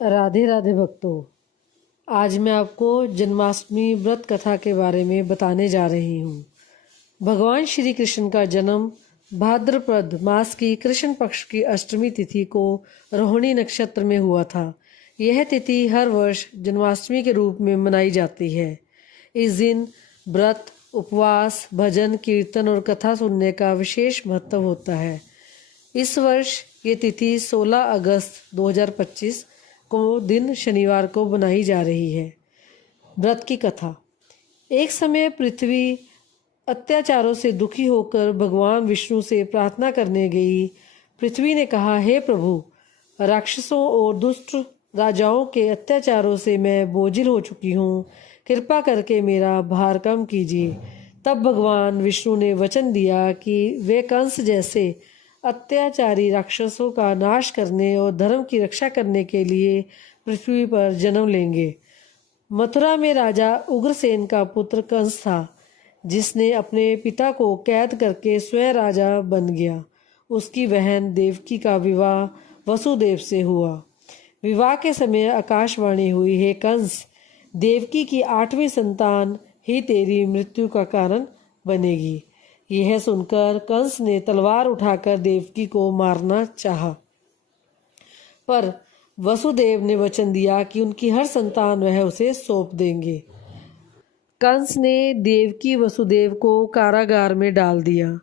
राधे राधे भक्तों। आज मैं आपको जन्माष्टमी व्रत कथा के बारे में बताने जा रही हूँ। भगवान श्री कृष्ण का जन्म भाद्रपद मास की कृष्ण पक्ष की अष्टमी तिथि को रोहिणी नक्षत्र में हुआ था। यह तिथि हर वर्ष जन्माष्टमी के रूप में मनाई जाती है। इस दिन व्रत, उपवास, भजन, कीर्तन और कथा सुनने का विशेष महत्व होता है। इस वर्ष ये तिथि 16 अगस्त 2025 को दिन शनिवार को बनाई जा रही है। व्रत की कथा। एक समय पृथ्वी अत्याचारों से दुखी होकर भगवान विष्णु से प्रार्थना करने गई। पृथ्वी ने कहा, हे प्रभु, राक्षसों और दुष्ट राजाओं के अत्याचारों से मैं बोझिल हो चुकी हूँ। कृपा करके मेरा भार कम कीजिए। तब भगवान विष्णु ने वचन दिया कि वे कंस जैसे अत्याचारी राक्षसों का नाश करने और धर्म की रक्षा करने के लिए पृथ्वी पर जन्म लेंगे। मथुरा में राजा उग्रसेन का पुत्र कंस था, जिसने अपने पिता को कैद करके स्वयं राजा बन गया। उसकी बहन देवकी का विवाह वसुदेव से हुआ। विवाह के समय आकाशवाणी हुई, हे कंस, देवकी की 8वीं संतान ही तेरी मृत्यु का कारण बनेगी। यह सुनकर कंस ने तलवार उठाकर देवकी को मारना चाहा, पर वसुदेव ने वचन दिया कि उनकी हर संतान वह उसे सौंप देंगे। कंस ने देवकी वसुदेव को कारागार में डाल दिया।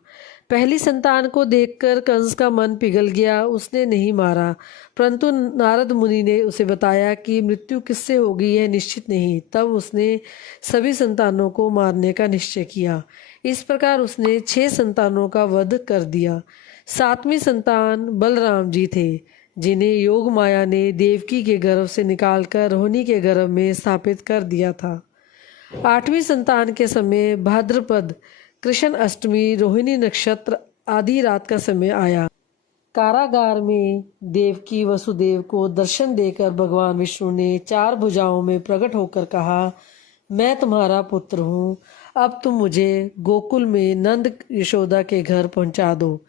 पहली संतान को देखकर कंस का मन पिघल गया। उसने नहीं मारा, परंतु नारद मुनि ने उसे बताया कि मृत्यु किससे होगी यह निश्चित नहीं। तब उसने सभी संतानों को मारने का निश्चय किया। इस प्रकार उसने 6 संतानों का वध कर दिया। 7वीं संतान बलराम जी थे, जिन्हें योग माया ने देवकी के गर्भ से निकालकर रोहिणी के गर्भ में स्थापित कर दिया था। 8वीं संतान के समय भाद्रपद कृष्ण अष्टमी रोहिणी नक्षत्र आधी रात का समय आया। कारागार में देवकी वसुदेव को दर्शन देकर भगवान विष्णु ने 4 भुजाओं में प्रकट होकर कहा, मैं तुम्हारा पुत्र हूँ। अब तुम मुझे गोकुल में नंद यशोदा के घर पहुँचा दो।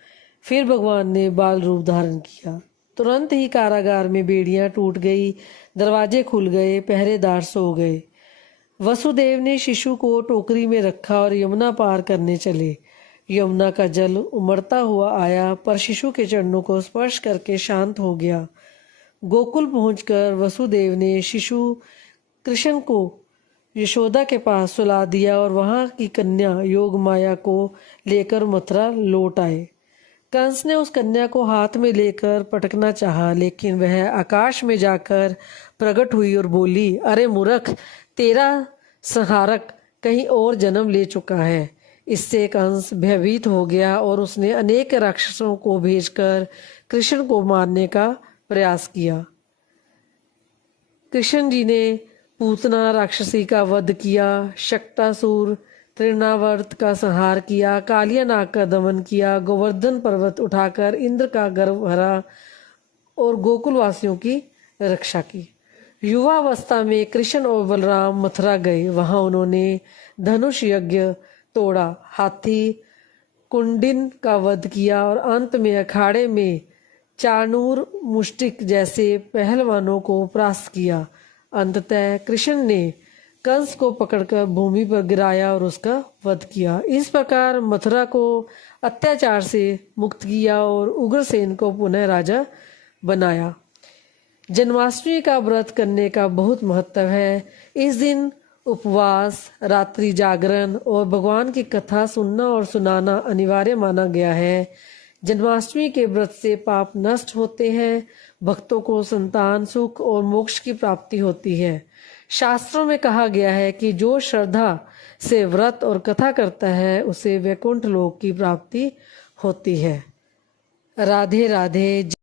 फिर भगवान ने बाल रूप धारण किया। तुरंत ही कारागार में बेड़ियां टूट गई, दरवाजे खुल गए, पहरेदार सो गए। वसुदेव ने शिशु को टोकरी में रखा और यमुना पार करने चले। यमुना का जल उमड़ता हुआ आया, पर शिशु के चरणों को स्पर्श करके शांत हो गया। गोकुल पहुंचकर वसुदेव ने शिशु कृष्ण को यशोदा के पास सुला दिया और वहां की कन्या योग माया को लेकर मथुरा लौट आए। कंस ने उस कन्या को हाथ में लेकर पटकना चाहा, लेकिन वह आकाश में जाकर प्रकट हुई और बोली, अरे मूर्ख, तेरा संहारक कहीं और जन्म ले चुका है। इससे कंस भयभीत हो गया और उसने अनेक राक्षसों को भेजकर कृष्ण को मारने का प्रयास किया। कृष्ण जी ने पूतना राक्षसी का वध किया, शक्तासुर तृणावर्त का संहार किया, कालिया नाग का दमन किया, गोवर्धन पर्वत उठाकर इंद्र का गर्व भरा और गोकुलवासियों की रक्षा की। युवावस्था में कृष्ण और बलराम मथुरा गए। वहां उन्होंने धनुष यज्ञ तोड़ा, हाथी कुंडिन का वध किया और अंत में अखाड़े में चाणूर मुष्टिक जैसे पहलवानों को परास्त किया। अंततः कृष्ण ने कंस को पकड़कर भूमि पर गिराया और उसका वध किया। इस प्रकार मथुरा को अत्याचार से मुक्त किया और उग्रसेन को पुनः राजा बनाया। जन्माष्टमी का व्रत करने का बहुत महत्व है। इस दिन उपवास, रात्रि जागरण और भगवान की कथा सुनना और सुनाना अनिवार्य माना गया है। जन्माष्टमी के व्रत से पाप नष्ट होते हैं, भक्तों को संतान सुख और मोक्ष की प्राप्ति होती है। शास्त्रों में कहा गया है कि जो श्रद्धा से व्रत और कथा करता है उसे वैकुंठ लोक की प्राप्ति होती है। राधे राधे।